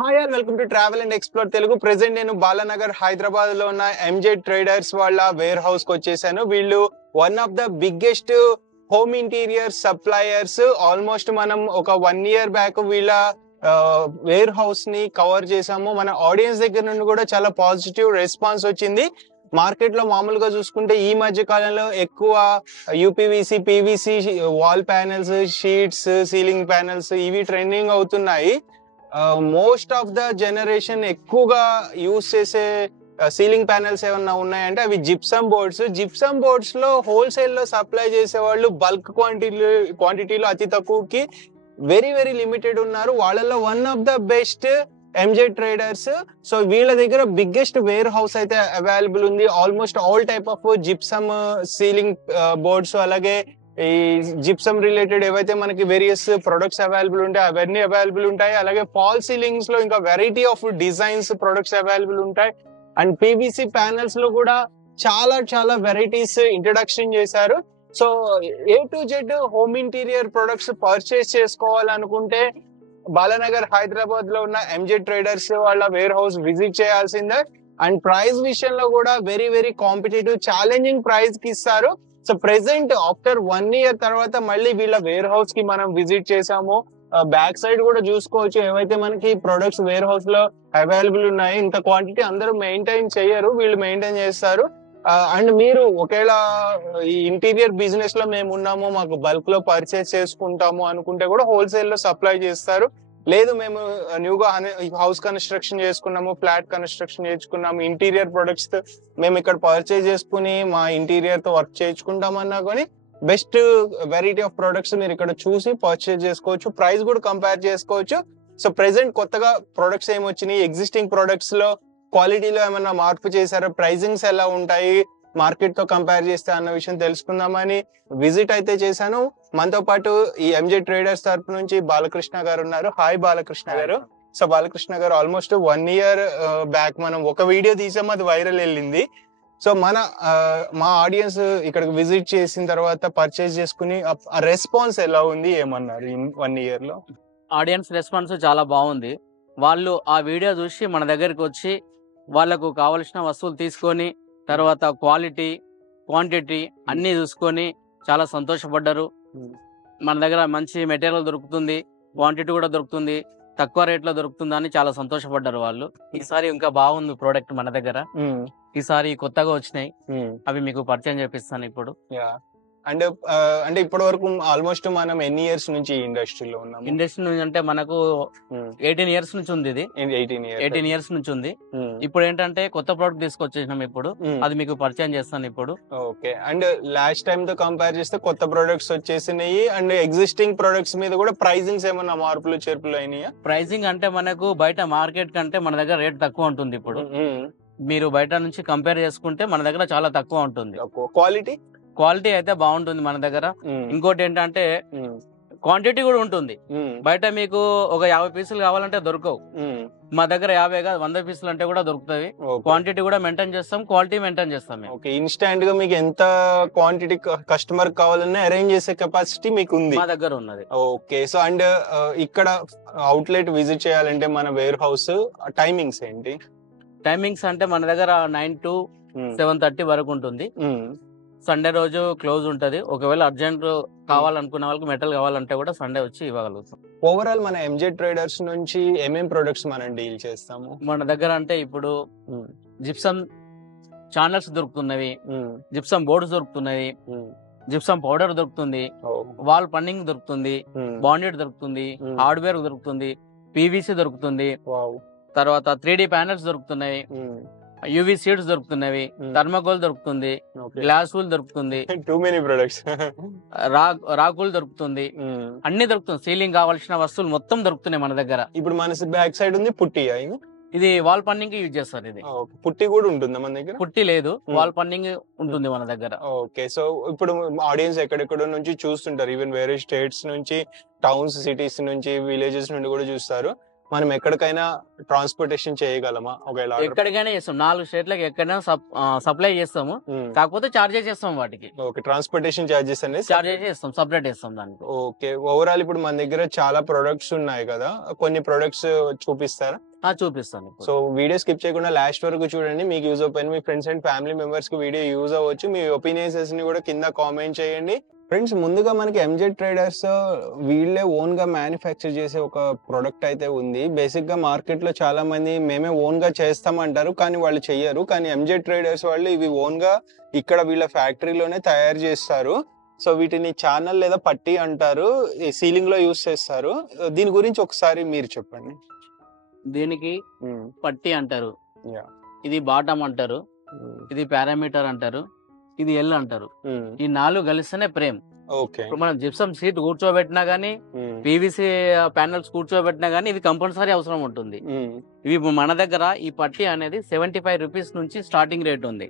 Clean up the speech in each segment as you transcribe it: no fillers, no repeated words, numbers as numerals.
Hi all welcome to travel and explore Telugu. Present నేను బాలానగర్ హైదరాబాద్ లో ఉన్న ఎంజే ట్రేడర్స్ వాళ్ళ వేర్ హౌస్ కి వచ్చేసాను. వీళ్ళు one of the biggest home interior suppliers. Almost మనం ఒక 1 year బ్యాక్ వీళ్ళ వేర్ హౌస్ ని కవర్ చేసాము. మన ఆడియన్స్ దగ్గర నుండి కూడా చాలా పాజిటివ్ రెస్పాన్స్ వచ్చింది. మార్కెట్ లో మామూలుగా చూసుకుంటే ఈ మధ్య కాలంలో ఎక్కువ UPVC, PVC wall panels, sheets, ceiling panels ఇవి ట్రెండింగ్ అవుతున్నాయి. మోస్ట్ ఆఫ్ ద జనరేషన్ ఎక్కువగా యూస్ చేసే సీలింగ్ ప్యానెల్స్ ఏమన్నా ఉన్నాయంటే అవి జిప్సమ్ బోర్డ్స్. జిప్సమ్ బోర్డ్స్ లో హోల్సేల్ లో సప్లై చేసే వాళ్ళు బల్క్ క్వాంటిటీలో అతి తక్కువకి వెరీ వెరీ లిమిటెడ్ ఉన్నారు. వాళ్ళలో one of the best MJ traders. So వీళ్ళ దగ్గర బిగ్గెస్ట్ వేర్ హౌస్ అయితే అవైలబుల్ ఉంది. Almost all type of gypsum ceiling boards, అలాగే ఈ జిప్సమ్ రిలేటెడ్ ఏవైతే మనకి వేరియస్ ప్రొడక్ట్స్ అవైలబుల్ ఉంటాయి అవన్నీ అవైలబుల్ ఉంటాయి. అలాగే ఫాల్ సీలింగ్స్ లో ఇంకా variety of designs products available ఉంటాయి. అండ్ పీవీసీ ప్యానెల్స్ లో కూడా చాలా చాలా వెరైటీస్ ఇంట్రడక్షన్ చేశారు. So A to Z home interior products purchase చేసుకోవాలనుకుంటే బాలానగర్ హైదరాబాద్ లో ఉన్న ఎంజే ట్రేడర్స్ వాళ్ళ వేర్ హౌస్ విజిట్ చేయాల్సిందే. అండ్ ప్రైస్ విషయంలో కూడా very very competitive, challenging price కి ఇస్తారు. సో ప్రెసెంట్ ఆఫ్టర్ 1 year తర్వాత మళ్ళీ వీళ్ళ వేర్ హౌస్ కి మనం విజిట్ చేసాము. బ్యాక్ సైడ్ కూడా చూసుకోవచ్చు ఏవైతే మనకి ప్రొడక్ట్స్ వేర్ హౌస్ లో అవైలబుల్ ఉన్నాయి. ఇంత క్వాంటిటీ అందరూ మెయింటైన్ చేయరు, వీళ్ళు మెయింటైన్ చేస్తారు. అండ్ మీరు ఒకవేళ ఈ ఇంటీరియర్ బిజినెస్ లో మేము ఉన్నాము, మాకు బల్క్ లో పర్చేస్ చేసుకుంటాము అనుకుంటే కూడా హోల్సేల్ లో సప్లై చేస్తారు. లేదు మేము న్యూగా హౌస్ కన్స్ట్రక్షన్ చేసుకున్నాము, ఫ్లాట్ కన్స్ట్రక్షన్ చేసుకున్నాము, ఇంటీరియర్ ప్రొడక్ట్స్ మేము ఇక్కడ పర్చేజ్ చేసుకుని మా ఇంటీరియర్ తో వర్క్ చేయించుకుంటామన్నా కానీ బెస్ట్ వెరైటీ ఆఫ్ ప్రొడక్ట్స్ మీరు ఇక్కడ చూసి పర్చేజ్ చేసుకోవచ్చు. ప్రైస్ కూడా కంపేర్ చేసుకోవచ్చు. సో ప్రెసెంట్ కొత్తగా ప్రొడక్ట్స్ ఏమి వచ్చినాయి, ఎగ్జిస్టింగ్ ప్రొడక్ట్స్ లో క్వాలిటీలో ఏమైనా మార్పు చేశారో, ప్రైజింగ్స్ ఎలా ఉంటాయి మార్కెట్ తో కంపేర్ చేస్తే అన్న విషయం తెలుసుకుందామని విజిట్ అయితే చేశాను. మనతో పాటు ఈ ఎంజే ట్రేడర్స్ తరపు నుంచి బాలకృష్ణ గారు ఉన్నారు. హాయ్ బాలకృష్ణ గారు. సో బాలకృష్ణ గారు, ఆల్మోస్ట్ 1 year బ్యాక్ మనం ఒక వీడియో తీసాము, అది వైరల్ వెళ్ళింది. సో మా ఆడియన్స్ ఇక్కడికి విజిట్ చేసిన తర్వాత పర్చేస్ చేసుకుని ఆ రెస్పాన్స్ ఎలా ఉంది ఏమన్నారు 1 year లో? ఆడియన్స్ రెస్పాన్స్ చాలా బాగుంది. వాళ్ళు ఆ వీడియో చూసి మన దగ్గరికి వచ్చి వాళ్ళకు కావలసిన వస్తువులు తీసుకొని తర్వాత క్వాలిటీ, క్వాంటిటీ అన్నీ చూసుకొని చాలా సంతోషపడ్డారు. మన దగ్గర మంచి మెటీరియల్ దొరుకుతుంది, క్వాంటిటీ కూడా దొరుకుతుంది, తక్కువ రేట్లో దొరుకుతుంది అని చాలా సంతోషపడ్డారు వాళ్ళు. ఈసారి ఇంకా బాగుంది ప్రోడక్ట్ మన దగ్గర. ఈసారి కొత్తగా వచ్చినాయి, అవి మీకు పరిచయం చేపిస్తాను ఇప్పుడు. అంటే అంటే ఇప్పటి వరకు ఆల్మోస్ట్ మనం ఎన్ని ఇయర్స్ నుంచి ఇండస్ట్రీలో ఉన్నాం? ఇండస్ట్రీ నుంచి అంటే మనకు 18 years నుంచి ఉంది. ఇది 18 years నుంచి ఉంది. ఇప్పుడు ఏంటంటే కొత్త ప్రోడక్ట్ తీసుకొచ్చేసినాం ఇప్పుడు, అది మీకు పరిచయం చేస్తాను ఇప్పుడు. ఓకే. అండ్ లాస్ట్ టైం తో కంపేర్ చేస్తే కొత్త ప్రొడక్ట్స్ వచ్చేసినాయి. అండ్ ఎగ్జిస్టింగ్ ప్రొడక్ట్స్ మీద కూడా ప్రైజింగ్స్ ఏమన్నా మార్పులు చేర్పులు అయినాయా? ప్రైజింగ్ అంటే మనకు బయట మార్కెట్ కంటే మన దగ్గర రేట్ తక్కువ ఉంటుంది. ఇప్పుడు మీరు బయట నుంచి కంపేర్ చేసుకుంటే మన దగ్గర చాలా తక్కువ ఉంటుంది. క్వాలిటీ అయితే బాగుంటుంది మన దగ్గర. ఇంకోటి ఏంటంటే క్వాంటిటీ కూడా ఉంటుంది. బయట మీకు ఒక 50 పీసులు కావాలంటే దొరకవు, మా దగ్గర 50 కాదు 100 పీసులు అంటే కూడా దొరుకుతాయి. క్వాంటిటీ కూడా మెయింటైన్ చేస్తాం, క్వాలిటీ మెయింటైన్ చేస్తాం. ఇన్స్టాంట్ గా మీకు ఎంత క్వాంటిటీ కస్టమర్ కావాలన్నా అరేంజ్ చేసే కెపాసిటీ మీకు ఉంది, మా దగ్గర ఉన్నది. ఓకే. సో అండ్ ఇక్కడ అవుట్లెట్ విజిట్ చేయాలంటే మన వేర్ హౌస్ టైమింగ్స్ ఏంటి? టైమింగ్స్ అంటే మన దగ్గర 9 to 7:30 వరకు ఉంటుంది. సండే రోజు క్లోజ్ ఉంటది. ఒకవేళ అర్జెంట్ కావాలనుకున్న వాళ్ళకి మెటల్ కావాలంటే కూడా సండే వచ్చి ఇవ్వగలుగుతాం. ఓవరాల్ మన ఎంజే ట్రేడర్స్ నుంచి ఏమేం ప్రొడక్ట్స్ మనం డీల్ చేస్తాము మన దగ్గర అంటే ఇప్పుడు జిప్సమ్ ఛానల్స్ దొరుకుతున్నవి, జిప్సమ్ బోర్డ్స్ దొరుకుతున్నవి, జిప్సమ్ పౌడర్ దొరుకుతుంది, వాల్ పన్నింగ్ దొరుకుతుంది, బాండెడ్ దొరుకుతుంది, హార్డ్వేర్ దొరుకుతుంది, పీవీసీ దొరుకుతుంది, తర్వాత 3D ప్యానెల్స్ దొరుకుతున్నాయి, యూవీ సీడ్స్ దొరుకుతున్నవి, థర్మకోల్ దొరుకుతుంది, గ్లాస్ వూల్ దొరుకుతుంది, రాకుల్ దొరుకుతుంది, అన్ని దొరుకుతుంది. సీలింగ్ కావాల్సిన వస్తువులు మొత్తం దొరుకుతున్నాయి మన దగ్గర. ఇప్పుడు మన బ్యాక్ సైడ్ ఉంది పుట్టి, ఇది వాల్ పన్నింగ్ యూజ్ చేస్తారు. ఇది పుట్టి కూడా ఉంటుందా మన దగ్గర? పుట్టి లేదు, వాల్ పన్నింగ్ ఉంటుంది మన దగ్గర. ఓకే. సో ఇప్పుడు ఆడియన్స్ ఎక్కడెక్కడ నుంచి చూస్తుంటారు, ఈవెన్ వేరే స్టేట్స్ నుంచి, టౌన్స్, సిటీస్ నుంచి, విలేజెస్ నుండి కూడా చూస్తారు. మనం ఎక్కడికైనా ట్రాన్స్పోర్టేషన్ చేయగలమా ఒకవేళ order? ఎక్కడికైనా చేస్తాం, 4 స్టేట్లకు ఎక్కడైనా సప్లై చేస్తాము. కాకపోతే చార్జెస్ చేస్తాం, వాటికి ఓకే, ట్రాన్స్పోర్టేషన్ చార్జెస్ అనేది చార్జెస్ చేస్తాం, సపరేట్ చేస్తాం దానికి. ఓకే. ఓవరాల్ ఇప్పుడు మన దగ్గర చాలా ప్రొడక్ట్స్ ఉన్నాయి కదా, కొన్ని ప్రొడక్ట్స్ చూపిస్తారా? చూపిస్తాను. సో వీడియో స్కిప్ చేయకుండా లాస్ట్ వరకు చూడండి, మీకు యూజ్ అవుతుంది. మీ ఫ్రెండ్స్ అండ్ ఫ్యామిలీ మెంబర్స్ కి వీడియో యూజ్ అవ్వచ్చు. మీ ఒపీనియన్స్ ని కూడా కింద కామెంట్ చేయండి. ఫ్రెండ్స్, ముందుగా మనకి ఎంజెడ్ ట్రేడర్స్ వీళ్ళే ఓన్ గా మ్యానుఫ్యాక్చర్ చేసే ఒక ప్రొడక్ట్ అయితే ఉంది. బేసిక్ గా మార్కెట్ లో చాలా మంది మేమే ఓన్ గా చేస్తామంటారు, కానీ వాళ్ళు చెయ్యరు. కానీ ఎంజెడ్ ట్రేడర్స్ వాళ్ళు ఇవి ఓన్ గా ఇక్కడ వీళ్ళ ఫ్యాక్టరీలోనే తయారు చేస్తారు. సో వీటిని ఛానల్ లేదా పట్టీ అంటారు, సీలింగ్ లో యూస్ చేస్తారు. దీని గురించి ఒకసారి మీరు చెప్పండి. దీనికి పట్టి అంటారు, Yeah. ఇది బాటమ్ అంటారు, ఇది పారామీటర్ అంటారు, ఇది ఎల్ అంటారు. ఈ 4 కలిస్తేనే ఫ్రేమ్. ఓకే. ఇప్పుడు మనం జిప్సమ్ షీట్ కూర్చోబెట్టినా గానీ, పీవీసీ ప్యానల్స్ కూర్చోబెట్టినా గానీ ఇది కంపల్సరీ అవసరం ఉంటుంది. ఇవి మన దగ్గర ఈ పట్టి అనేది 75 రూపీస్ నుంచి స్టార్టింగ్ రేట్ ఉంది.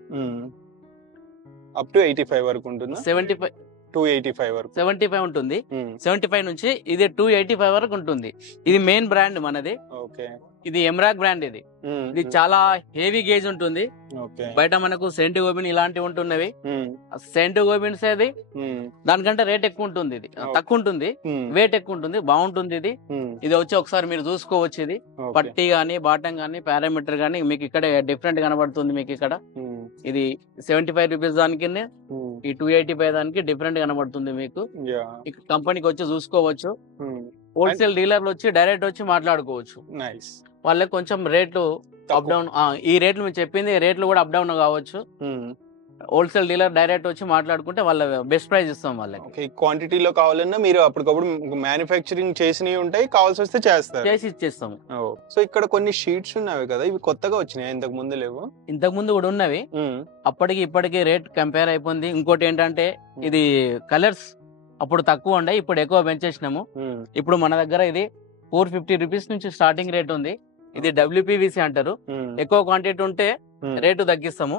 అప్ టు 85 వరకు ఉంటుంది. 75 285 వరకు 75 ఉంటుంది. 75 నుంచి ఇది 285 వరకు ఉంటుంది. ఇది మెయిన్ బ్రాండ్ మనది. ఓకే. ఇది ఎమ్రాక్ బ్రాండ్. ఇది చాలా హెవీ గేజ్ ఉంటుంది. ఓకే. బయట మనకు సెంట్ గోబిన్ ఇలాంటివి ఉంటున్నవి. సెంట్ గోబిన్స్ అది దానికంటే రేట్ ఎక్కువ ఉంటుంది, ఇది తక్కువ ఉంటుంది, వెయిట్ ఎక్కువ ఉంటుంది, బాగుంటుంది. ఇది వచ్చి ఒకసారి మీరు చూసుకోవచ్చు. ఇది పట్టి గానీ, బాటం గానీ, పారామీటర్ గానీ మీకు ఇక్కడ డిఫరెంట్ కనబడుతుంది. మీకు ఇక్కడ ఇది 75 రూపీస్ దానికి, ఈ 285 దానికి డిఫరెంట్ కనబడుతుంది. మీకు కంపెనీకి వచ్చి చూసుకోవచ్చు. హోల్సేల్ డీలర్లు వచ్చి డైరెక్ట్ వచ్చి మాట్లాడుకోవచ్చు. వాళ్ళకి కొంచెం రేట్లు అప్ డౌన్, ఈ రేట్లు మీరు చెప్పింది రేట్లు కూడా అప్ డౌన్ కావచ్చు. హోల్సేల్ డీలర్ డైరెక్ట్ వచ్చి మాట్లాడుకుంటే వాళ్ళ బెస్ట్ ప్రైస్ ఇస్తాం వాళ్ళకి. క్వాంటిటీలో కావాలన్నా మీరు అప్పటికప్పుడు మ్యానుఫ్యాక్చరింగ్ చేసినవి ఉంటాయి, కావాల్సి వస్తే చేసి ఇచ్చేస్తాం. సో ఇక్కడ కొన్ని షీట్స్ ఉన్నాయి కదా, ఇవి కొత్తగా వచ్చినాయి, ఇంతకు ముందు లేవు? ఇంతకు ముందు కూడా ఉన్నవి, అప్పటికి ఇప్పటికి రేట్ కంపేర్ అయిపోయింది. ఇంకోటి ఏంటంటే ఇది కలర్స్ అప్పుడు తక్కువ ఉండే, ఇప్పుడు ఎక్కువ పెంచేసినాము. ఇప్పుడు మన దగ్గర ఇది 450 రూపీస్ నుంచి స్టార్టింగ్ రేట్ ఉంది. ఇది WPVC అంటారు. ఎక్కువ క్వాంటిటీ ఉంటే రేటు తగ్గిస్తాము.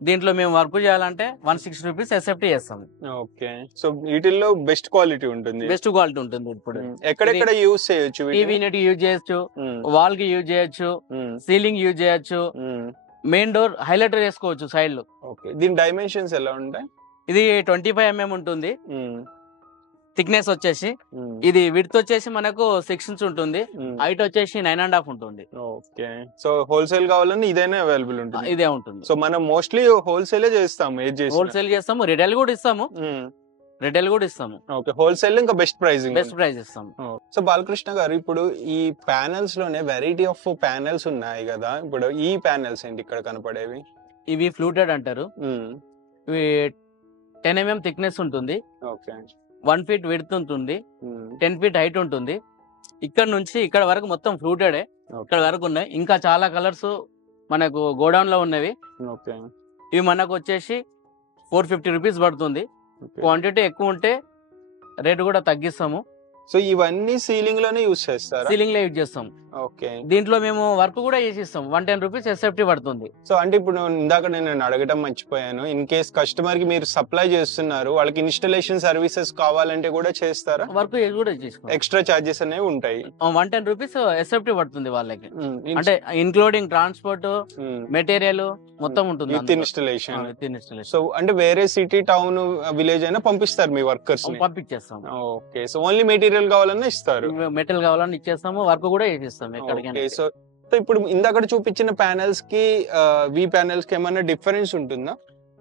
దీంట్లో మేము వర్క్ చేయాలంటే 160 రూపీస్ ఎస్ఎఫ్టీ చేస్తాము. ఓకే. సో వీటిల్లో బెస్ట్ క్వాలిటీ ఉంటుంది. బెస్ట్ క్వాలిటీ ఉంటుంది. ఇప్పుడు ఎక్కడెక్కడ యూజ్ చేయొచ్చు? టీవీ యూనిట్ యూజ్ చేయొచ్చు, వాల్ కి యూజ్ చేయొచ్చు, సీలింగ్ యూజ్ చేయొచ్చు, మెయిన్ డోర్ హైలైటర్ వేసుకోవచ్చు సైడ్ లో. ఓకే. దీని డైమెన్షన్స్ ఎలా ఉంటాయి? ఇది 25 mm ఉంటుంది థిక్నెస్ వచ్చేసి. ఇది విడ్త్ వచ్చేసి మనకు 6 ఇంచ్ ఉంటుంది, హైట్ వచ్చేసి 9.5 ఉంటుంది. ఓకే. సో హోల్సేల్ కావాలని ఇదైనా అవైలబుల్ ఉంటుంది? ఇదే ఉంటుంది. సో మనం మోస్ట్లీ హోల్సేల్ చేస్తాము. హోల్సేల్ చేస్తాము, రిటైల్ కూడా ఇస్తాము. ఓకే. హోల్సేల్ ఇంకా బెస్ట్ ప్రైస్ ఇస్తాము. సో బాలకృష్ణ గారు, ఇప్పుడు ఈ ప్యానెల్స్ లోనే వెరైటీ ఆఫ్ ప్యానెల్స్ ఉన్నాయి కదా, ఇప్పుడు ఈ ప్యానెల్స్ ఏంటి ఇక్కడ కనపడేవి? ఇవి ఫ్లూటెడ్ అంటారు. ఇవి 10 mm థిక్నెస్ ఉంటుంది. ఓకే. 1 feet విడ్త్ ఉంటుంది, 10 feet హైట్ ఉంటుంది. ఇక్కడ నుంచి ఇక్కడ వరకు మొత్తం ఫ్లూటెడే, ఇక్కడ వరకు ఉన్నాయి. ఇంకా చాలా కలర్స్ మనకు గోడౌన్ లో ఉన్నవి. ఇవి మనకు వచ్చేసి 450 రూపీస్ పడుతుంది. క్వాంటిటీ ఎక్కువ ఉంటే రేటు కూడా తగ్గిస్తాము. సో ఇవన్నీ సీలింగ్ లోనే యూజ్ చేస్తారా? సీలింగ్ లో యూజ్ చేస్తాం. ఓకే. దీంట్లో మేము వర్క్ కూడా చేసిస్తాం. 110 రూపీస్ ఎస్ఎఫ్టీ పడుతుంది. సో అంటే ఇప్పుడు ఇందాక నేను అడగటం మర్చిపోయాను, ఇన్ కేస్ కస్టమర్ కి మీరు సప్లై చేస్తున్నారు, వాళ్ళకి ఇన్స్టాలేషన్ సర్వీసెస్ కావాలంటే కూడా చేస్తారా? వర్క్ కూడా చేసుకో, ఎక్స్ట్రా చార్జెస్ అనేవి ఉంటాయి. 110 రూపీస్ ఎస్ఎఫ్టీ పడుతుంది వాళ్ళకి. అంటే ఇన్క్లూడింగ్ ట్రాన్స్పోర్ట్, మెటీరియల్ మొత్తం ఉంటుంది, విత్ ఇన్స్టాలేషన్. సో అంటే వేరే సిటీ, టౌన్, విలేజ్ అయినా పంపిస్తారు మీ వర్కర్స్? పంపించేస్తాం. ఓకే. సో ఓన్లీ మెటీరియల్ కావాలన్నా ఇస్తారు? మెటీరియల్ కావాలన్నా ఇచ్చేస్తాము, వర్క్ కూడా చేసిస్తాం. సో ఇప్పుడు ఇందాక చూపించిన ప్యానెల్స్ కి వి ప్యానెల్స్ కి ఏమైనా డిఫరెన్స్ ఉంటుందా?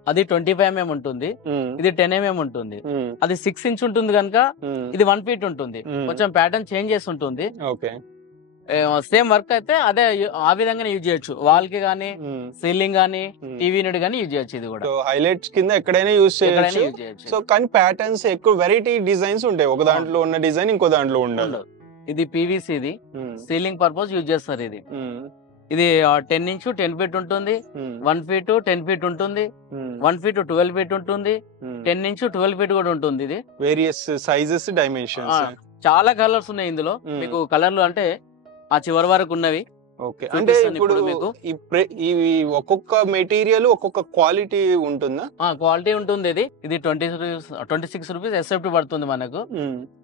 అది 25 mm ఉంటుంది, ఇది 10 mm ఉంటుంది. అది 6 ఇంచ్ ఉంటుంది కనుక ఇది 1 feet ఉంటుంది. కొంచెం ప్యాటర్న్ చేంజ్ చేసి ఉంటుంది. ఓకే. సేమ్ వర్క్ అయితే అదే ఆ విధంగానే యూజ్ చేయొచ్చు. వాల్ కి గానీ, సీలింగ్ గానీ, టీవీ యూనిట్ గానీ యూజ్ చేయొచ్చు. ఇది కూడా హైలైట్స్ కింద ఎక్కడైనా యూజ్ చేయొచ్చు. సో కానీ ప్యాటర్న్స్ ఎక్కువ వెరైటీ డిజైన్స్ ఉంటాయి, ఒక దాంట్లో ఉన్న డిజైన్ ఇంకో దాంట్లో ఉండదు. ఇది పీవీసీ, ఇది సీలింగ్ పర్పస్ యూజ్ చేస్తారు. ఇది 10 ఇంచ్ 10 feet ఉంటుంది, 1 feet 10 feet ఉంటుంది, 1 feet 12 feet ఉంటుంది, 10 ఇంచ్ 12 feet కూడా ఉంటుంది. ఇది వేరియస్ సైజెస్, డైమెన్షన్స్, చాలా కలర్స్ ఉన్నాయి ఇందులో. మీకు కలర్లు అంటే ఆ చివరి వరకు ఉన్నవి. ఓకే, అంటే ఇప్పుడు మీకు ఈ ఒక్కొక్క మెటీరియల్ ఒక్కొక్క క్వాలిటీ ఉంటుందా? క్వాలిటీ ఉంటుంది. ఇది 26 రూపీస్ ఎస్ఎఫ్టీ పడుతుంది మనకు.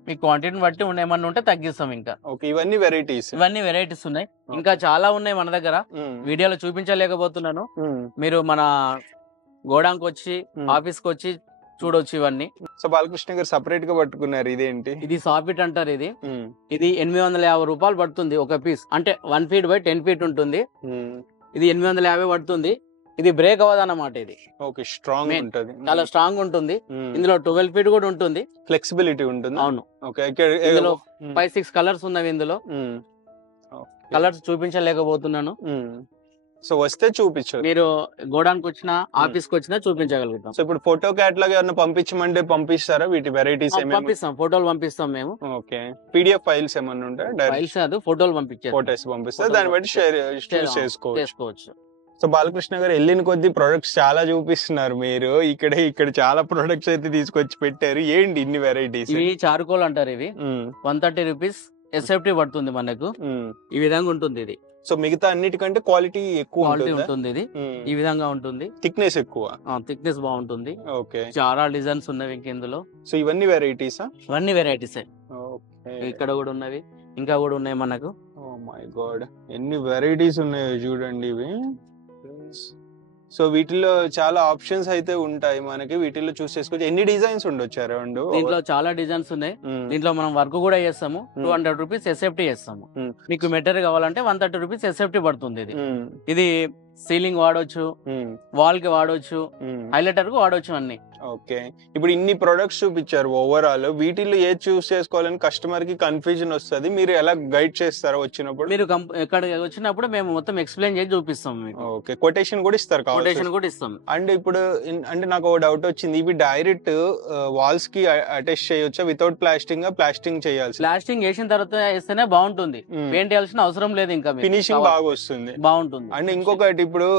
మీ క్వాంటిటీని బట్టి ఏమన్నా ఉంటే తగ్గిస్తాం ఇంకా. ఓకే, ఇవన్నీ వెరైటీస్ ఉన్నాయి. ఇంకా చాలా ఉన్నాయి మన దగ్గర, వీడియోలో చూపించలేకపోతున్నాను. మీరు మన గోడాంకి వచ్చి ఆఫీస్ కి వచ్చి చూడొచ్చు ఇవన్నీ. సో బాలకృష్ణ గారు సపరేట్ గా పట్టుకున్నారు, ఇదేంటి? ఇది సాఫిట్ అంటారు. ఇది 850 రూపాయలు పడుతుంది ఒక పీస్. అంటే 1 feet బై 10 feet ఉంటుంది. ఇది 850 పడుతుంది. ఇది బ్రేక్ అవ్వదు అన్నమాట. ఇది ఓకే, స్ట్రాంగ్ ఉంటుంది, చాలా స్ట్రాంగ్ ఉంటుంది. ఇందులో 12 feet కూడా ఉంటుంది, ఫ్లెక్సిబిలిటీ ఉంటుంది. అవును. ఓకే, ఇందులో 5-6 కలర్స్ ఉన్నవి. ఇందులో కలర్స్ చూపించలేకపోతున్నాను. సో వస్తే చూపించు, మీరు గోడానికి వచ్చినా ఆఫీస్ కి వచ్చినా చూపించగలుగుతాం. సో ఇప్పుడు ఫోటో క్యాటలాగ్ ఏమైనా పంపించమంటే పంపిస్తారా? వీటి వెరైటీస్ పంపిస్తాం, ఫోటోలు పంపిస్తాం మేము. ఓకే, పీడిఎఫ్ ఫైల్స్ ఏమన్నా ఉంటాయి? ఫైల్స్ కాదు, ఫోటోలు ఫోటోస్ పంపిస్తారు, దాన్ని బట్టి షేర్ చేసుకోవచ్చు. సో బాలకృష్ణ గారు వెళ్ళిన కొద్ది ప్రొడక్ట్స్ చాలా చూపిస్తున్నారు మీరు. ఇక్కడ చాలా ప్రొడక్ట్స్ అయితే తీసుకొచ్చి పెట్టారు. ఏంటి ఇన్ని వెరైటీస్? ఇవి చార్కోల్ అంటారు. ఇవి 130 రూపీస్ ఎస్ఎఫ్టీ పడుతుంది మనకు. ఈ విధంగా ఉంటుంది ఇది. సో మిగతా అన్నిటికంటే క్వాలిటీ ఎక్కువ ఉంటుంది. ఇది ఈ విధంగా ఉంటుంది, థిక్నెస్ ఎక్కువ, థిక్నెస్ బాగుంటుంది. ఓకే, చాలా డిజైన్స్ ఉన్నవి ఇందులో. సో ఇవన్నీ వెరైటీసా? ఇవన్నీ వెరైటీస్. ఇక్కడ కూడా ఉన్నవి, ఇంకా కూడా ఉన్నాయి మనకు. ఓ మై గాడ్, ఎన్ని వెరైటీస్ ఉన్నాయో చూడండి ఇవి. సో వీటిలో చాలా ఆప్షన్స్ అయితే ఉంటాయి మనకి, వీటిలో చూస్ చేసుకోవచ్చు. ఎన్ని డిజైన్స్ ఉండొచ్చు అరౌండ్? దీంట్లో చాలా డిజైన్స్ ఉన్నాయి. దీంట్లో మనం వర్క్ కూడా చేస్తాము. 200 రూపీస్ ఎస్ఎఫ్టీ చేస్తాము. మీకు మెటీరియల్ కావాలంటే 130 రూపీస్ ఎస్ఎఫ్టీ పడుతుంది. ఇది సీలింగ్ వాడొచ్చు, వాల్ కి వాడొచ్చు, హైలైటర్ కు వాడొచ్చు అన్ని. ఓకే, ఇప్పుడు ఇన్ని ప్రొడక్ట్స్ చూపించారు. ఓవరాల్ వీటిల్లో ఏది చూస్ చేసుకోవాలని కస్టమర్ కి కన్ఫ్యూజన్ వస్తుంది. మీరు ఎలా గైడ్ చేస్తారో వచ్చినప్పుడు? మీరు ఇక్కడ వచ్చినప్పుడు మేము మొత్తం ఎక్స్ప్లెయిన్ చేసి చూపిస్తాం. ఓకే, కొటేషన్ కూడా ఇస్తారు? కొటేషన్ కూడా ఇస్తాం. అండ్ ఇప్పుడు అంటే నాకు ఒక డౌట్ వచ్చింది, ఇవి డైరెక్ట్ వాల్స్ కి అటాచ్ చేయొచ్చా? వితౌట్ ప్లాస్టింగ్ చేయాలి? ప్లాస్టింగ్ చేసిన తర్వాత వేస్తేనే బాగుంటుంది, పెయింట్ చేయాల్సిన అవసరం లేదు. ఇంకా ఫినిషింగ్ బాగా వస్తుంది, బాగుంటుంది. అండ్ ఇంకొకటి, ఇప్పుడు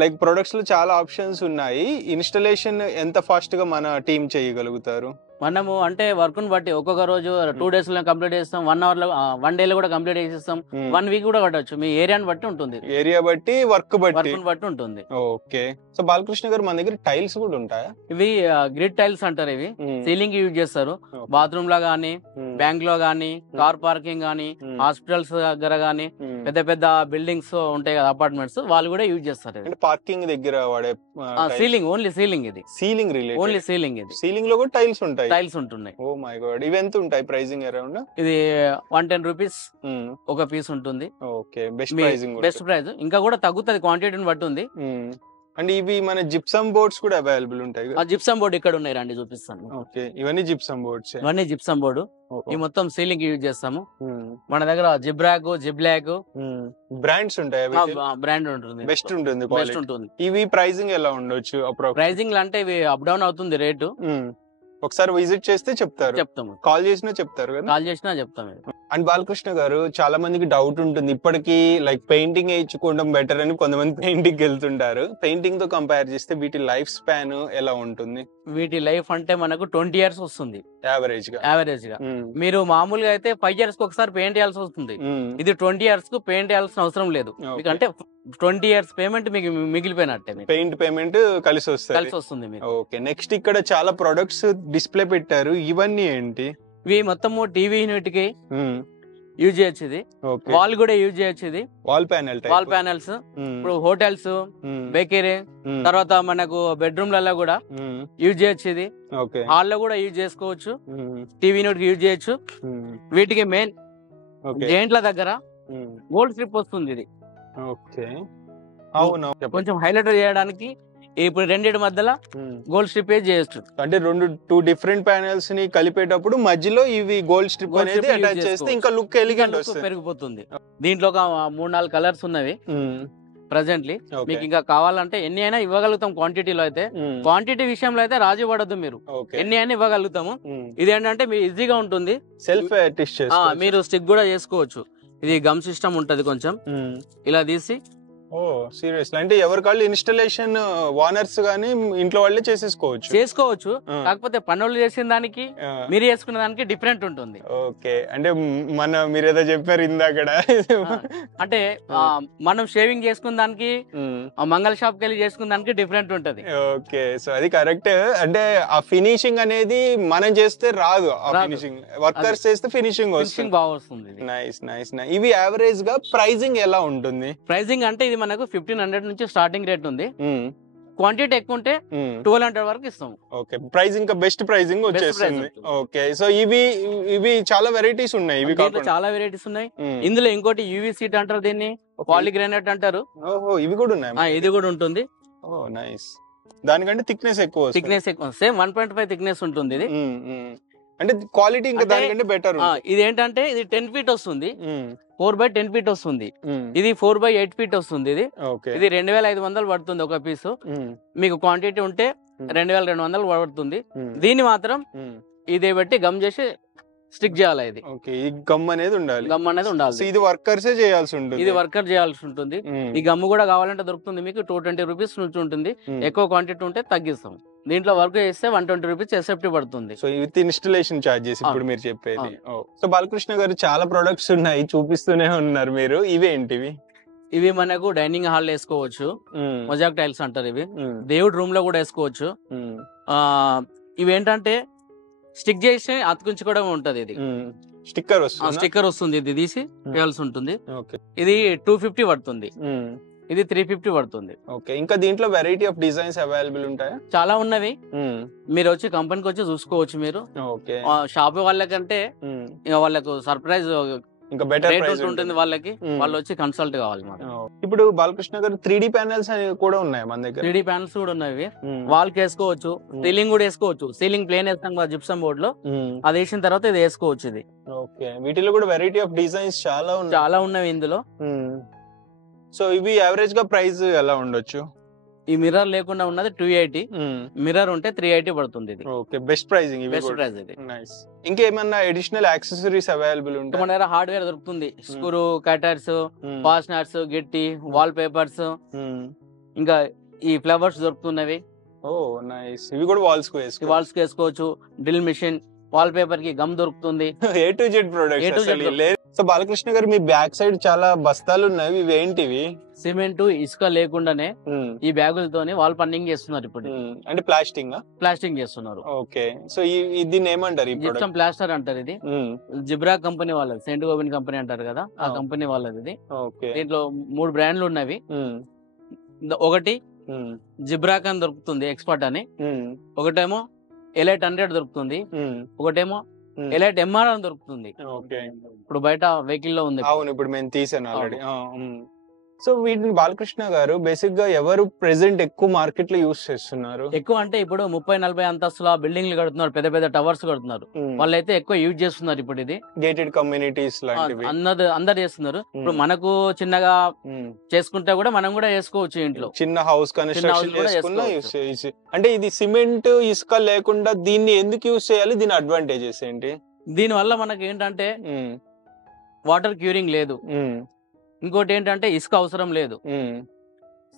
లైక్ ప్రొడక్ట్స్ లో చాలా ఆప్షన్స్ ఉన్నాయి. ఇన్స్టాలేషన్ ఎంత ఫాస్ట్ గా మన టీం చేయగలుగుతారు? మనము అంటే వర్క్ ని బట్టి ఒక్కొక్క రోజు 2 days లో కంప్లీట్ చేస్తాం, 1 hour లో 1 day లో కూడా కంప్లీట్ చేసేస్తాం, 1 week కూడా కట్టవచ్చు. మీ ఏరియాని బట్టి ఉంటుంది, ఏరియా బట్టి వర్క్ బట్టి ఉంటుంది. ఓకే, సో బాలకృష్ణ గారు మన దగ్గర టైల్స్ కూడా ఉంటాయా? ఇవి గ్రిడ్ టైల్స్ అంటారు. ఇవి సీలింగ్ యూజ్ చేస్తారు. బాత్రూమ్ లో గానీ, బ్యాంక్ లో గానీ, కార్ పార్కింగ్ గానీ, హాస్పిటల్స్ దగ్గర గానీ, పెద్ద పెద్ద బిల్డింగ్స్ ఉంటాయి కదా, అపార్ట్మెంట్స్, వాళ్ళు కూడా యూజ్ చేస్తారు. పార్కింగ్ దగ్గర వాడే సీలింగ్, ఓన్లీ సీలింగ్. ఇది సీలింగ్ రిలేటెడ్, ఓన్లీ సీలింగ్. ఇది సీలింగ్ లో కూడా టైల్స్ ఉంటాయి? టైల్స్ ఉంటున్నాయి. ఓ మై గాడ్, ఇవి ఎంత ఉంటాయి ప్రైసింగ్ అరౌండ్? ఇది 110 రూపీస్ ఒక పీస్ ఉంటుంది. Okay, best price. ఇంకా కూడా తగ్గుతుంది, క్వాంటిటీని బట్టి ఉంది. అండ్ ఇవి మన జిప్సమ్ బోర్డ్స్ కూడా అవైలబుల్ ఉంటాయి? జిప్సమ్ బోర్డ్ ఇక్కడ ఉన్నాయి, రండి చూపిస్తాను. ఓకే, ఇవన్నీ జిప్సమ్ బోర్డ్స్? ఇవన్నీ జిప్సమ్ బోర్డు. ఈ మొత్తం సీలింగ్ యూజ్ చేస్తాము. మన దగ్గర జిబ్రాక్, జిబ్లాక్ బ్రాండ్స్ ఉంటాయి. బ్రాండ్ ఉంటుంది, బెస్ట్ ఉంటుంది. ఇవి ప్రైసింగ్ ఎలా ఉండొచ్చు? ప్రైసింగ్ అంటే ఇవి అప్ డౌన్ అవుతుంది రేటు. ఒకసారి విజిట్ చేస్తే చెప్తాము, కాల్ చేసినా చెప్తారు కదా? కాల్ చేసినా చెప్తాం. అండ్ బాలకృష్ణ గారు, చాలా మందికి డౌట్ ఉంటుంది ఇప్పటికీ, లైక్ పెయింటింగ్ వేయించుకోవడం బెటర్ అని కొంతమంది పెయింటింగ్ వెళ్తుంటారు. పెయింటింగ్ తో కంపేర్ చేస్తే వీటి లైఫ్ స్పాన్ ఎలా ఉంటుంది? వీటి లైఫ్ అంటే మనకు 20 years వస్తుంది యావరేజ్ గా. మీరు మామూలుగా అయితే 5 years కి ఒకసారి పెయింట్ చేయాల్సి వస్తుంది. ఇది 20 years కు పెయింట్ చేయాల్సిన అవసరం లేదు. అంటే 20 years పేమెంట్ మీకు మిగిలిపోయినట్టే. పెయింట్ పేమెంట్ కలిసి వస్తుంది మీకు. ఓకే, నెక్స్ట్ ఇక్కడ చాలా ప్రొడక్ట్స్ డిస్ప్లే పెట్టారు. ఇవన్నీ ఏంటి? ఇవి మొత్తము టీవీ యూనిట్ కి యూజ్ చేయొచ్చు. ఇది వాల్ కూడా యూజ్ చేయొచ్చు. ఇది వాల్ ప్యానెల్స్. ఇప్పుడు హోటల్స్, బేకరీ, తర్వాత మనకు బెడ్రూమ్ లలో కూడా యూజ్ చేయొచ్చు. ఇది హాల్ లో కూడా యూజ్ చేసుకోవచ్చు. టీవీ యూనిట్ కి యూజ్ చేయొచ్చు. వీటికి మెయిన్ జెయింట్ల దగ్గర గోల్డ్ స్ట్రిప్ వస్తుంది. ఇది కొంచెం హైలైట్ చేయడానికి ఇప్పుడు రెండింటి మధ్యలో గోల్డ్ స్ట్రిప్ చేయొచ్చు. అంటే 2 డిఫరెంట్ ప్యానెల్స్ ని కలిపేటప్పుడు మధ్యలో ఇవి గోల్డ్ స్ట్రిప్ అనేది అటాచ్ చేస్తే ఇంకా లుక్ ఎలిగెంట్ వస్తుంది, పెరిగిపోతుంది. దీంట్లో ఒక 3-4 కలర్స్ ఉన్నవి ప్రెసెంట్లీ. మీకు ఇంకా కావాలంటే ఎన్ని అయినా ఇవ్వగలుగుతాం. క్వాంటిటీలో అయితే, క్వాంటిటీ విషయంలో అయితే రాజీ పడద్దు. మీరు ఎన్ని అయినా ఇవ్వగలుగుతాము. ఇదేంటంటే మీ ఈజీగా ఉంటుంది, సెల్ఫ్ అటెస్ట్ మీరు స్టిక్ కూడా చేసుకోవచ్చు. ఇది గమ్ సిస్టమ్ ఉంటది. కొంచెం ఇలా తీసి ఓ సీరియస్లీ, అంటే ఎవరి కాళ్ళు ఇన్స్టలేషన్ ఓనర్స్ గానీ ఇంట్లో వాళ్ళే చేసుకోవచ్చు. కాకపోతే పనులు చేసిన దానికి మీరు చేసుకున్న దానికి డిఫరెంట్ ఉంటుంది. ఓకే, అంటే మీరేదో చెప్పారు ఇందాకడ, అంటే మనం షేవింగ్ చేసుకున్న దానికి మంగళ షాప్ కి వెళ్ళి చేసుకున్న దానికి డిఫరెంట్ ఉంటది. ఓకే, సో అది కరెక్ట్. అంటే ఆ ఫినిషింగ్ అనేది మనం చేస్తే రాదు, ఆ ఫినిషింగ్ వర్కర్స్ చేస్తే ఫినిషింగ్ బాగా వస్తుంది. Nice nice. ఇవి యావరేజ్ గా ప్రైజింగ్ ఎలా ఉంటుంది? ప్రైజింగ్ అంటే ఇది మనకు 1500 నుంచి స్టార్టింగ్ రేట్ ఉంది. క్వాంటిటీ ఎక్కువ ఉంటే 1200 వరకు ఇస్తాం. ఓకే, ప్రైస్ ఇంకా బెస్ట్ ప్రైజింగ్ వచ్చేస్తుంది. ఓకే, సో ఇవి చాలా వెరైటీస్ ఉన్నాయి. ఇవి చాలా వెరైటీస్ ఉన్నాయి. ఇందులో ఇంకోటి యూవీ సీట్ అంటారు, దీన్ని పాలిగ్రానైట్ అంటారు. ఓహో, ఇవి కూడా ఉన్నాయి. ఇది కూడా ఉంటుంది. ఓ నైస్. దానికంటే థిక్నెస్ ఎక్కువ సేమ్ 1.5 థిక్నెస్ ఉంటుంది. ఇది అంటే క్వాలిటీ ఇంకా దానికంటే బెటర్. ఇది ఏంటంటే ఇది 10 ఫీట్ వస్తుంది, 4x10 ఫీట్ వస్తుంది. ఇది 4x8 ఫీట్ వస్తుంది. ఇది 2500 పడుతుంది ఒక పీసు. మీకు క్వాంటిటీ ఉంటే 2200 పడుతుంది. దీన్ని మాత్రం ఇదే పెట్టి గమ్ చేసి స్టిక్ చేయాలి. ఇది ఈ గమ్ అనేది ఉండాలి. ఇది వర్కర్సే చేయాల్సి ఉంటుంది. ఇది వర్కర్ చేయాల్సి ఉంటుంది. ఈ గమ్ కూడా కావాలంటే దొరుకుతుంది మీకు 220 రూపీస్ నుంచి ఉంటుంది. ఎక్కువ క్వాంటిటీ ఉంటే తగ్గిస్తాం. దీంట్లో వర్క్ చేస్తే 120 రూపీస్ ఎస్ఎఫ్టీ పడుతుంది. సో విత్ ఇన్స్టలేషన్ చార్జెస్ ఇప్పుడు మీరు చెప్పేది. సో బాలకృష్ణ గారు చాలా ప్రొడక్ట్స్ ఉన్నాయి, చూపిస్తూనే ఉన్నారు మీరు. ఇవేంటివి? ఇవి మనకు డైనింగ్ హాల్ వేసుకోవచ్చు, మొజాక్ టైల్స్ అంటారు. ఇవి దేవుడి రూమ్ లో కూడా వేసుకోవచ్చు. ఇవి ఏంటంటే స్టిక్ చేసి అతుకుంచుకోవడం ఉంటది. ఇది స్టిక్కర్ వస్తుంది. ఇది తీసి వేయాల్సి ఉంటుంది. ఇది 250 పడుతుంది. ఇది 350 పడుతుంది. ఓకే, ఇంకా దీంట్లో వెరైటీ ఆఫ్ డిజైన్స్ అవైలబుల్ ఉంటాయా? చాలా ఉన్నవి. మీరు వచ్చి కంపెనీకి వచ్చి చూసుకోవచ్చు. మీరు షాప్ వాళ్ళకంటే వాళ్ళకు సర్ప్రైజ్ ఇంకా బెటర్ ప్రైస్ ఉంటుంది వాళ్ళకి. వాళ్ళు వచ్చి కన్సల్ట్ కావాలి. ఇప్పుడు బాలకృష్ణ గారు 3D ప్యానెల్స్ కూడా ఉన్నాయి మన దగ్గర. 3D ప్యానెల్స్ కూడా ఉన్నాయి. వాల్ కి వేసుకోవచ్చు, సీలింగ్ కూడా వేసుకోవచ్చు. సీలింగ్ ప్లేన్ వేస్తాం కదా జిప్సమ్ బోర్డ్ లో, అది వేసిన తర్వాత ఇది వేసుకోవచ్చు. ఇది ఓకే, వీటిలో కూడా వెరైటీ ఆఫ్ డిజైన్స్ చాలా ఉన్నాయి ఇందులో. సో ఇవి యావరేజ్ గా ప్రైస్ ఎలా ఉండొచ్చు? ఈ మిర్రర్ లేకుండా ఉన్నది 280, మిర్రర్ ఉంటే 380 పడుతుంది. ఇది okay, best pricing. Best price ఇది. నైస్. ఇంకేమన్నా అడిషనల్ యాక్సెసరీస్ అవైలబుల్ ఉంటాయి? మన దగ్గర హార్డ్వేర్ దొరుకుతుంది. స్క్రూ, కటర్స్, ఫాస్టనర్స్, గిట్టి, వాల్ పేపర్స్, ఇంకా ఈ ఫ్లవర్స్ దొరుకుతున్నవి. ఓ నైస్. ఇవి కూడా వాల్స్ కి వేసుకోవచ్చు. డ్రిల్ మిషన్, వాల్ పేపర్ కి గమ్ దొరుకుతుంది. A to Z products. So Balakrishna గారు మీ బ్యాక్ సైడ్ చాలా బస్తాలు ఉన్నాయి. ఇవి ఏంటివి? సిమెంట్, ఇసుక లేకుండానే ఈ బ్యాగులతోనే వాల్ పండింగ్ చేస్తున్నారు ఇప్పుడు. అంటే ప్లాస్టింగ్ చేస్తున్నారు. ఓకే, సో దీన్ని ఏమంటారు? జిప్సమ్ ప్లాస్టర్ అంటారు. ఇది జిబ్రా కంపెనీ వాళ్ళది, సెయింట్ గోబిన్ కంపెనీ అంటారు కదా, ఆ కంపెనీ వాళ్ళది. ఇది దీంట్లో 3 బ్రాండ్లు ఉన్నవి. ఒకటి జిబ్రాక్ అని దొరుకుతుంది, ఎక్స్పర్ట్ అని. ఒకటేమో ఎలైట్ 100 దొరుకుతుంది. ఒకటేమో ఎలైట్ MR అని దొరుకుతుంది. ఇప్పుడు బయట వెహికల్ లో ఉంది. అవును, ఇప్పుడు మేము తీసాను ఆల్రెడీ. సో వీటిని బాలకృష్ణ గారు బేసిక్ గా ఎవరు ప్రెసెంట్ ఎక్కువ మార్కెట్ లో యూస్ చేస్తున్నారు? ఎక్కువ అంటే ఇప్పుడు 30-40 అంతస్తుల బిల్డింగ్లు కడుతున్నారు, పెద్ద పెద్ద టవర్స్ కడుతున్నారు. వాళ్ళైతే ఎక్కువ యూజ్ చేస్తున్నారు. ఇప్పుడు ఇది గేటెడ్ కమ్యూనిటీస్ లాంటివి అందరు చేస్తున్నారు. ఇప్పుడు మనకు చిన్నగా చేసుకుంటే కూడా మనం కూడా చేసుకోవచ్చు. ఇంట్లో చిన్న హౌస్ కన్స్ట్రక్షన్ చేసుకున్నా అంటే ఇది సిమెంట్, ఇసుక లేకుండా దీన్ని ఎందుకు యూజ్ చేయాలి? దీని అడ్వాంటేజెస్ ఏంటి? దీని వల్ల మనకి ఏంటంటే వాటర్ క్యూరింగ్ లేదు. ఇంకోటి ఏంటంటే ఇసుక అవసరం లేదు,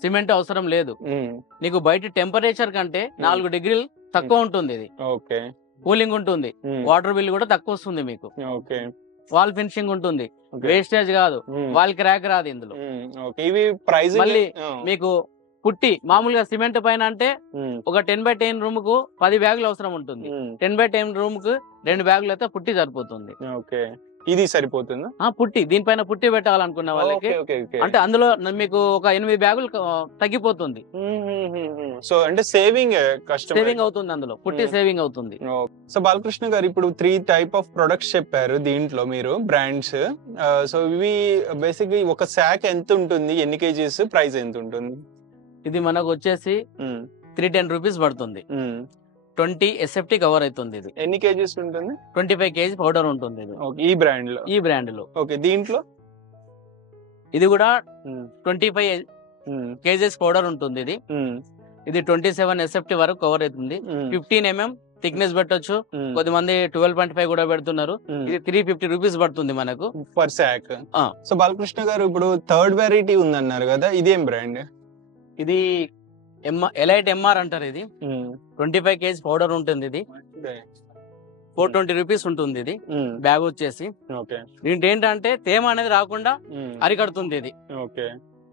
సిమెంట్ అవసరం లేదు. నీకు బయట టెంపరేచర్ కంటే 4 డిగ్రీలు తక్కువ ఉంటుంది. ఇది కూలింగ్ ఉంటుంది. వాటర్ బిల్ కూడా తక్కువ వస్తుంది మీకు. వాల్ ఫినిషింగ్ ఉంటుంది, వేస్టేజ్ కాదు, వాల్ క్రాక్ రాదు ఇందులో. మళ్ళీ మీకు పుట్టి మామూలుగా సిమెంట్ పైన అంటే ఒక 10x10 రూమ్ కు 10 బ్యాగులు అవసరం ఉంటుంది. 10x10 రూమ్ కు 2 బ్యాగులు అయితే పుట్టి సరిపోతుంది. ఇది సరిపోతుందా? పుట్టి దీనిపైన పుట్టి పెట్టాలనుకున్న వాళ్ళకి అంటే అందులో మీకు ఒక 8 బ్యాగులు తగ్గిపోతుంది. సో అంటే సేవింగ్ అవుతుంది, అందులో పుట్టి సేవింగ్ అవుతుంది. సో బాలకృష్ణ గారు ఇప్పుడు 3 టైప్ ఆఫ్ ప్రొడక్ట్స్ చెప్పారు దీంట్లో మీరు, బ్రాండ్స్. సో ఇవి బేసిక్ ఒక శాక్ ఎంత ఉంటుంది, ఎన్ని కేజీస్, ప్రైస్ ఎంత ఉంటుంది? ఇది మనకు వచ్చేసి 310 రూపీస్ పడుతుంది. 20 SFT కవర్ అవుతుంది. ఇది ఎన్ని కేజీస్ ఉంటుంది? 25 kg పౌడర్ ఉంటుంది. ఈ బ్రాండ్ లో ఓకే. దీంట్లో ఇది కూడా 25 kgs పౌడర్ ఉంటుంది. ఇది 27 SFT వరకు కవర్ అవుతుంది. 15 mm థిక్నెస్ పెట్టొచ్చు. కొద్దిమంది 12.5 కూడా పెడుతున్నారు. ఇది 350 రూపీస్ పడుతుంది మనకు పర్ సాక్. ఆ. సో బాలకృష్ణ గారు ఇప్పుడు థర్డ్ వెరైటీ ఉందన్నారు కదా, ఇదేం బ్రాండ్? ఇది ఎలైట్ ఎంఆర్ అంటారు. ఇది 25 kg పౌడర్ ఉంటుంది. ఇది 420 రూపీస్ ఉంటుంది. ఇది బ్యాగ్ వచ్చేసి దీంట్లో ఏంటంటే తేమ అనేది రాకుండా అరికడుతుంది. ఇది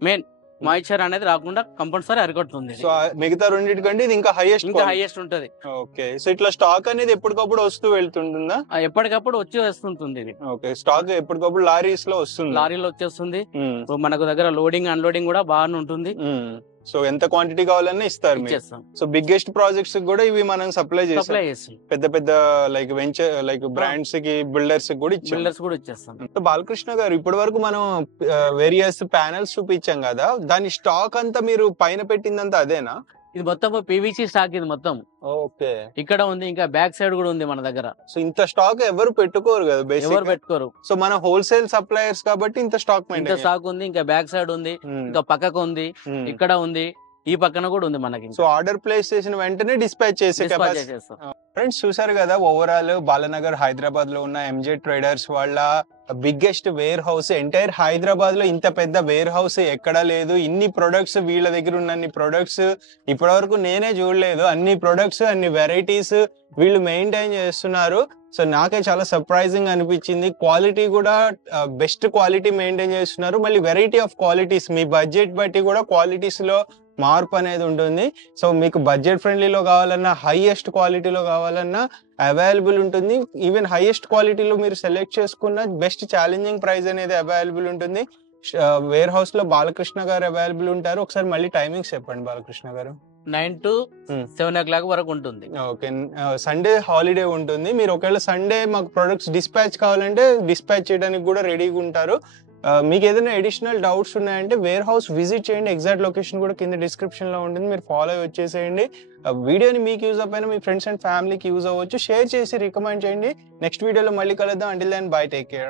మెయిన్ మాయిశ్చర్ అనేది రాకుండా కంపల్సరీ అరికడుతుంది. సో మిగతా రెండింటికంటే ఇది ఇంకా హైయెస్ట్ ఉంటది. ఓకే. సో ఇట్లా స్టాక్ అనేది ఎప్పటికప్పుడు వస్తూ వెళ్తుంటుందా? ఎప్పటికప్పుడు వచ్చి వస్తుంటుంది. ఇది ఓకే. స్టాక్ ఎప్పటికప్పుడు లారీస్ లో వస్తుంది, లారీలో వచ్చేస్తుంది. మనకు దగ్గర లోడింగ్ అన్లోడింగ్ కూడా బాగానే ఉంటుంది. సో ఎంత క్వాంటిటీ కావాలన్నా ఇస్తారు. సో బిగ్గెస్ట్ ప్రాజెక్ట్స్ కూడా ఇవి మనం సప్లై చేస్తాం. పెద్ద పెద్ద లైక్ వెంచర్ లైక్ బ్రాండ్స్ కి, బిల్డర్స్ కూడా ఇచ్చేస్తాం. సో బాలకృష్ణ గారు ఇప్పటి వరకు మనం వేరియస్ ప్యానెల్స్ చూపించాం కదా, దాని స్టాక్ అంతా మీరు పైన పెట్టిందంతా అదేనా? ఇది మొత్తం పీవీసీ స్టాక్. ఇది మొత్తం ఓకే. ఇక్కడ ఉంది, ఇంకా బ్యాక్ సైడ్ కూడా ఉంది మన దగ్గర. సో ఇంత స్టాక్ ఎవరు పెట్టుకోరు కదా, ఎవరు పెట్టుకోరు. సో మన హోల్సేల్ సప్లయర్స్ కాబట్టి ఇంత స్టాక్ ఉంది. ఇంకా బ్యాక్ సైడ్ ఉంది, ఇంకా పక్కకు ఉంది, ఇక్కడ ఉంది, ఈ పక్కన కూడా ఉంది మనకి. సో ఆర్డర్ ప్లేస్ చేసిన వెంటనే డిస్పాచ్ చేసే కెపాసిటీ. ఫ్రెండ్స్ చూసారు కదా, ఓవరాల్ బాలానగర్ హైదరాబాద్ లో ఉన్న ఎంజే ట్రేడర్స్ వాళ్ళ biggest warehouse. Entire Hyderabad లో ఇంత పెద్ద వేర్ హౌస్ ఎక్కడా లేదు. ఇన్ని ప్రొడక్ట్స్, వీళ్ళ దగ్గర ఉన్న ప్రొడక్ట్స్ ఇప్పటి వరకు నేనే చూడలేదు. అన్ని ప్రొడక్ట్స్, అన్ని వెరైటీస్ వీళ్ళు మెయింటైన్ చేస్తున్నారు. సో నాకే చాలా సర్ప్రైజింగ్ అనిపించింది. క్వాలిటీ కూడా బెస్ట్ క్వాలిటీ మెయింటైన్ చేస్తున్నారు. మళ్ళీ variety of qualities, me budget బట్టి కూడా క్వాలిటీస్ లో మార్పు అనేది ఉంటుంది. సో మీకు బడ్జెట్ ఫ్రెండ్లీలో కావాలన్నా, హైయెస్ట్ క్వాలిటీలో కావాలన్నా అవైలబుల్ ఉంటుంది. ఈవెన్ హైయెస్ట్ క్వాలిటీలో మీరు సెలెక్ట్ చేసుకున్న బెస్ట్ ఛాలెంజింగ్ ప్రైస్ అనేది అవైలబుల్ ఉంటుంది. వేర్ హౌస్ లో బాలకృష్ణ గారు అవైలబుల్ ఉంటారు. ఒకసారి మళ్ళీ టైమింగ్స్ చెప్పండి బాలకృష్ణ గారు. 9 to 7 o'clock వరకు ఉంటుంది. ఓకే. సండే హాలిడే ఉంటుంది. మీరు ఒకవేళ సండే మాకు ప్రొడక్ట్స్ డిస్పాచ్ కావాలంటే డిస్పాచ్ చేయడానికి కూడా రెడీగా ఉంటారు. మీకు ఏదైనా అడిషనల్ డౌట్స్ ఉన్నాయంటే వేర్ హౌస్ విజిట్ చేయండి. ఎగ్జాక్ట్ లొకేషన్ కూడా కింద డిస్క్రిప్షన్ లో ఉంటుంది, మీరు ఫాలో వచ్చేసేయండి. వీడియోని మీకు యూజ్ అయిపోయినా మీ ఫ్రెండ్స్ అండ్ ఫ్యామిలీకి యూజ్ అవ్వచ్చు. షేర్ చేసి రికమెండ్ చేయండి. నెక్స్ట్ వీడియోలో మళ్ళీ కలుద్దాం. Until then bye, take care.